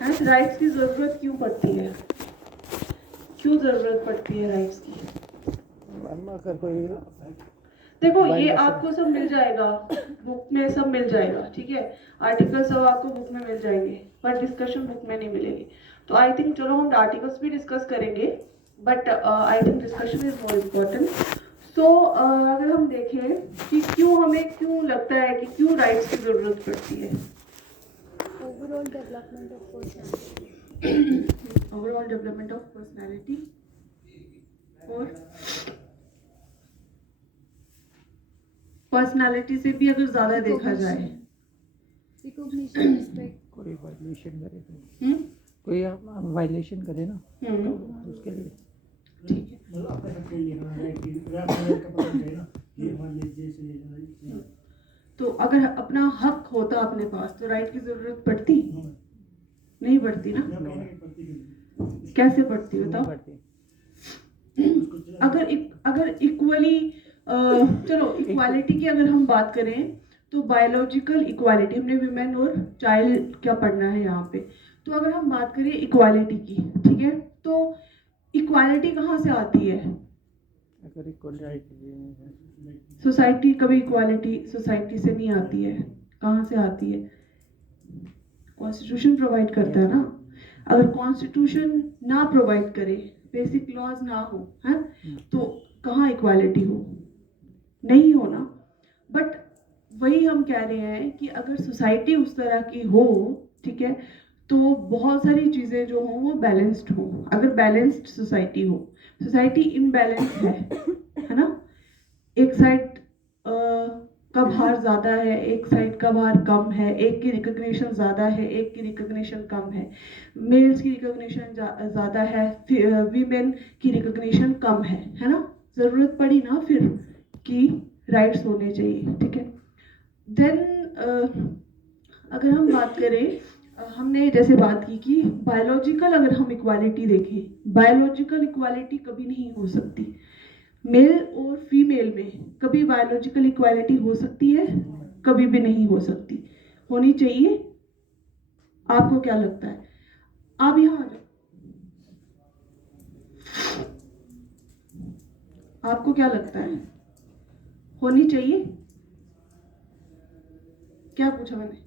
है। राइट्स की ज़रूरत क्यों पड़ती है, क्यों ज़रूरत पड़ती है राइट्स की? अगर कोई देखो ये आपको सब मिल जाएगा बुक में, सब मिल जाएगा, ठीक है, आर्टिकल सब आपको बुक में मिल जाएंगे, पर डिस्कशन बुक में नहीं मिलेगी। तो आई थिंक चलो हम आर्टिकल्स भी डिस्कस करेंगे, but I think discussion is more important. So अगर हम देखें कि क्यों लगता है कि क्यों राइट्स की ज़रूरत पड़ती है। Overall development of personality, overall development of personality और पर्सनालिटी से भी अगर ज़्यादा देखा जाए, रिकॉग्निशन, रिस्पेक्ट। कोई वायलेशन करे तो कोई वायलेशन करे ना तो उसके लिए ठीक है। तो अगर अपना हक होता अपने पास तो राइट की जरूरत पड़ती नहीं पड़ती ना? कैसे पड़ती बताओ? अगर इक्वली चलो इक्वालिटी की अगर हम बात करें तो बायोलॉजिकल इक्वालिटी, हमने विमेन और चाइल्ड क्या पढ़ना है यहाँ पे। तो अगर हम बात करें इक्वालिटी की, ठीक है, तो इक्वालिटी कहाँ से आती है? अगर सोसाइटी, कभी इक्वालिटी सोसाइटी से नहीं आती है, कहाँ से आती है? कॉन्स्टिट्यूशन प्रोवाइड करता है ना। अगर कॉन्स्टिट्यूशन ना प्रोवाइड करे, बेसिक लॉज ना हो, है, तो कहाँ इक्वालिटी हो? नहीं हो ना। बट वही हम कह रहे हैं कि अगर सोसाइटी उस तरह की हो, ठीक है, तो बहुत सारी चीज़ें जो हों वो बैलेंस्ड हो। अगर बैलेंस्ड सोसाइटी हो, सोसाइटी इम्बैलेंस है ना, एक साइड का भार ज़्यादा है, एक साइड का भार कम है, एक की रिकॉग्निशन ज़्यादा है, एक की रिकॉग्निशन कम है, मेल्स की रिकॉग्निशन ज़्यादा है, वीमेन की रिकॉग्निशन कम है ना। ज़रूरत पड़ी ना फिर कि राइट्स होने चाहिए, ठीक है। देन अगर हम बात करें, हमने जैसे बात की कि बायोलॉजिकल अगर हम इक्वालिटी देखें, बायोलॉजिकल इक्वालिटी कभी नहीं हो सकती। मेल और फीमेल में कभी बायोलॉजिकल इक्वालिटी हो सकती है? कभी भी नहीं हो सकती। होनी चाहिए? आपको क्या लगता है? आप यहाँ आ जाओ। आपको क्या लगता है, होनी चाहिए? क्या पूछा मैंने?